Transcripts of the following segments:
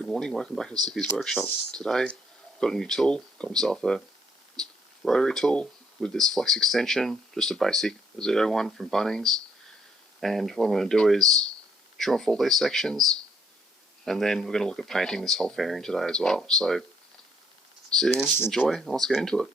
Good morning, welcome back to Slippy's workshop. Today I've got a new tool, got myself a rotary tool with this flex extension, just a basic 01 from Bunnings. And what I'm going to do is trim off all these sections, and then we're going to look at painting this whole fairing today as well. So sit in, enjoy, and let's get into it.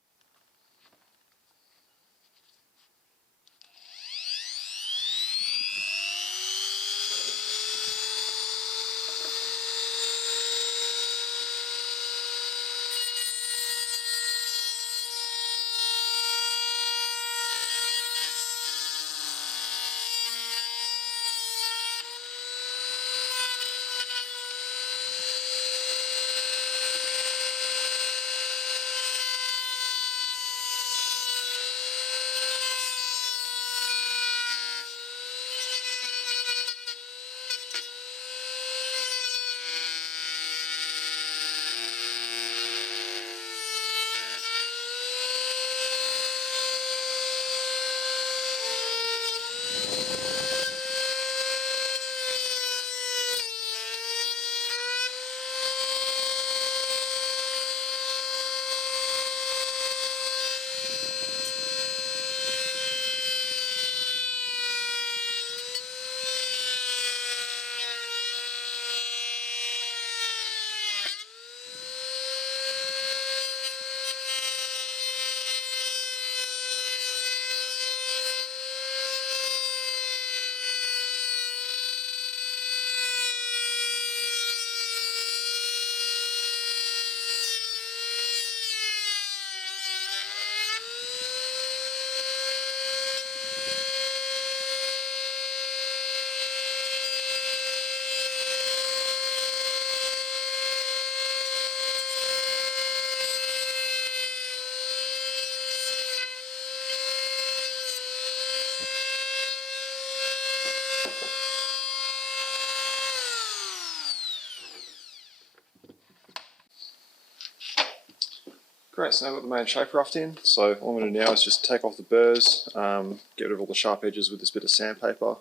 Great, so now I've got the main shape roughed in. So all I'm going to do now is just take off the burrs, get rid of all the sharp edges with this bit of sandpaper,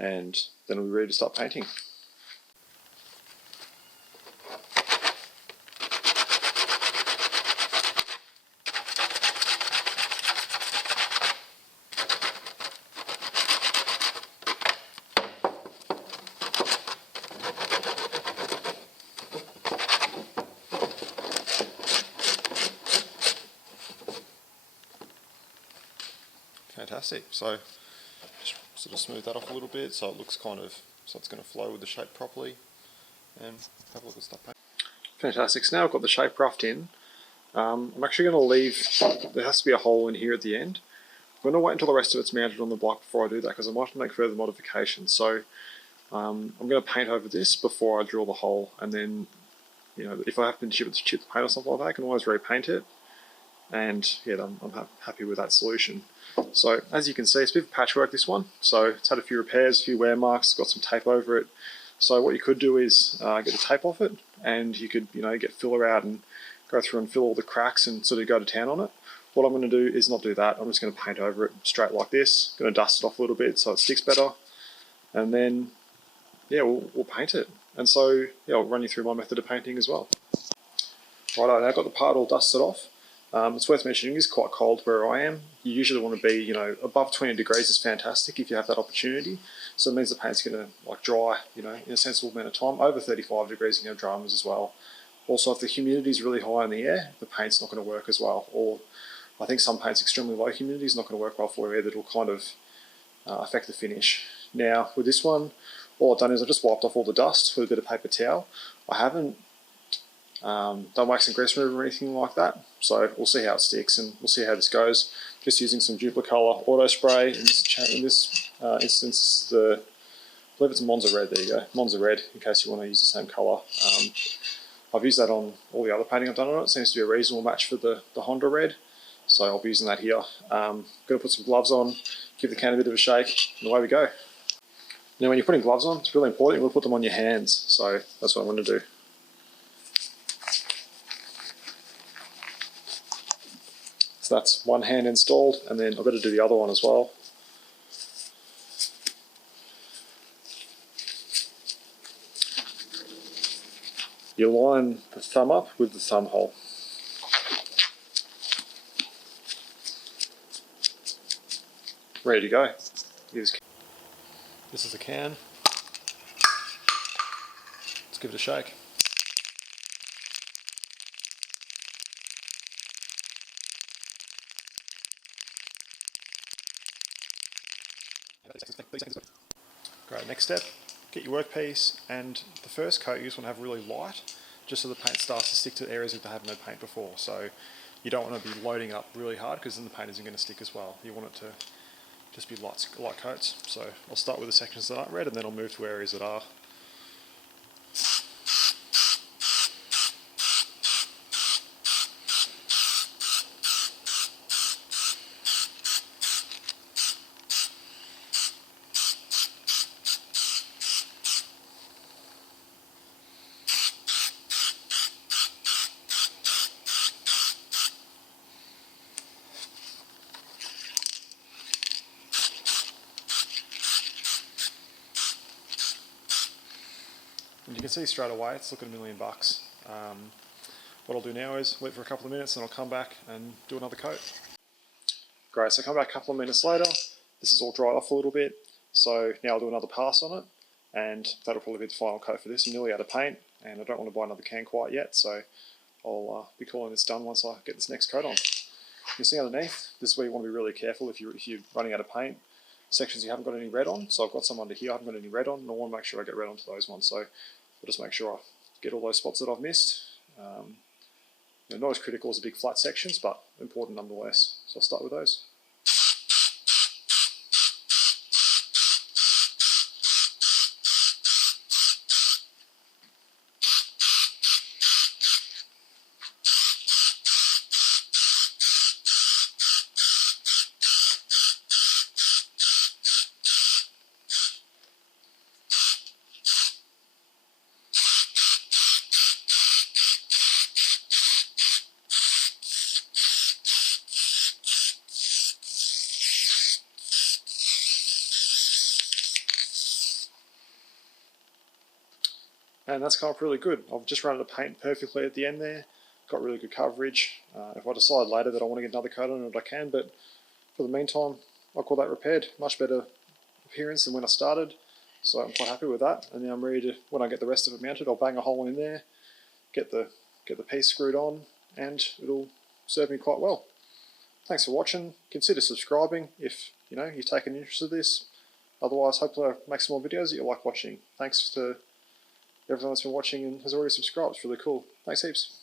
and then we'll be ready to start painting. Fantastic. So just sort of smooth that off a little bit so it looks so it's going to flow with the shape properly, and have a look at stuff painting. Fantastic. So now I've got the shape roughed in. I'm actually going to leave, there has to be a hole in here at the end. I'm going to wait until the rest of it's mounted on the block before I do that, because I might make further modifications. So I'm going to paint over this before I drill the hole, and then, you know, if I happen to chip the paint or something like that, I can always repaint it. And yeah, I'm happy with that solution. So as you can see, it's a bit of patchwork, this one. So it's had a few repairs, a few wear marks, got some tape over it. So what you could do is get the tape off it, and you could, you know, get filler out and go through and fill all the cracks and sort of go to town on it. What I'm going to do is not do that. I'm just going to paint over it straight like this. Going to dust it off a little bit so it sticks better, and then yeah, we'll paint it. And so yeah, I'll run you through my method of painting as well. Right, I've got the part all dusted off. It's worth mentioning it's quite cold where I am. You usually want to be, you know, above 20 degrees is fantastic if you have that opportunity. So it means the paint's going to like dry, you know, in a sensible amount of time. Over 35 degrees you can have dramas as well. Also, if the humidity is really high in the air, the paint's not going to work as well. Or I think some paint's extremely low humidity is not going to work well for you either. It'll kind of affect the finish. Now with this one, all I've done is I've just wiped off all the dust with a bit of paper towel. I haven't done wax and grease remover or anything like that, so we'll see how it sticks and we'll see how this goes. Just using some Duplicolor auto spray. In this instance, this is I believe it's a Monza Red. There you go, Monza Red, in case you want to use the same colour. I've used that on all the other painting I've done on it. It seems to be a reasonable match for the Honda Red, so I'll be using that here. Going to put some gloves on, give the can a bit of a shake, and away we go. Now when you're putting gloves on, it's really important you will put them on your hands, so that's what I'm going to do. So that's one hand installed, and then I've got to do the other one as well. You line the thumb up with the thumb hole. Ready to go. This is the can. Let's give it a shake. Great, next step, get your workpiece, and the first coat you just want to have really light, just so the paint starts to stick to areas that they have no paint before. So you don't want to be loading it up really hard because then the paint isn't going to stick as well. You want it to just be light coats. So I'll start with the sections that aren't red and then I'll move to areas that are. And you can see straight away it's looking $1 million. What I'll do now is wait for a couple of minutes and I'll come back and do another coat. Great, so come back a couple of minutes later, this is all dried off a little bit, so now I'll do another pass on it, and that'll probably be the final coat for this. I'm nearly out of paint, and I don't want to buy another can quite yet, so I'll be calling this done once I get this next coat on. You see underneath, this is where you want to be really careful if you're running out of paint. Sections you haven't got any red on, so I've got some under here I haven't got any red on, and I want to make sure I get red onto those ones, so I'll just make sure I get all those spots that I've missed. They're not as critical as the big flat sections, but important nonetheless. So I'll start with those. And that's come up really good. I've just run out of paint perfectly at the end there. Got really good coverage. If I decide later that I want to get another coat on it, I can, but for the meantime, I'll call that repaired. Much better appearance than when I started. So I'm quite happy with that. And now I'm ready to, when I get the rest of it mounted, I'll bang a hole in there, get the piece screwed on, and it'll serve me quite well. Thanks for watching. Consider subscribing if you take an interest in this. Otherwise, hopefully I'll make some more videos that you like watching. Thanks to everyone that's been watching and has already subscribed. It's really cool. Thanks heaps.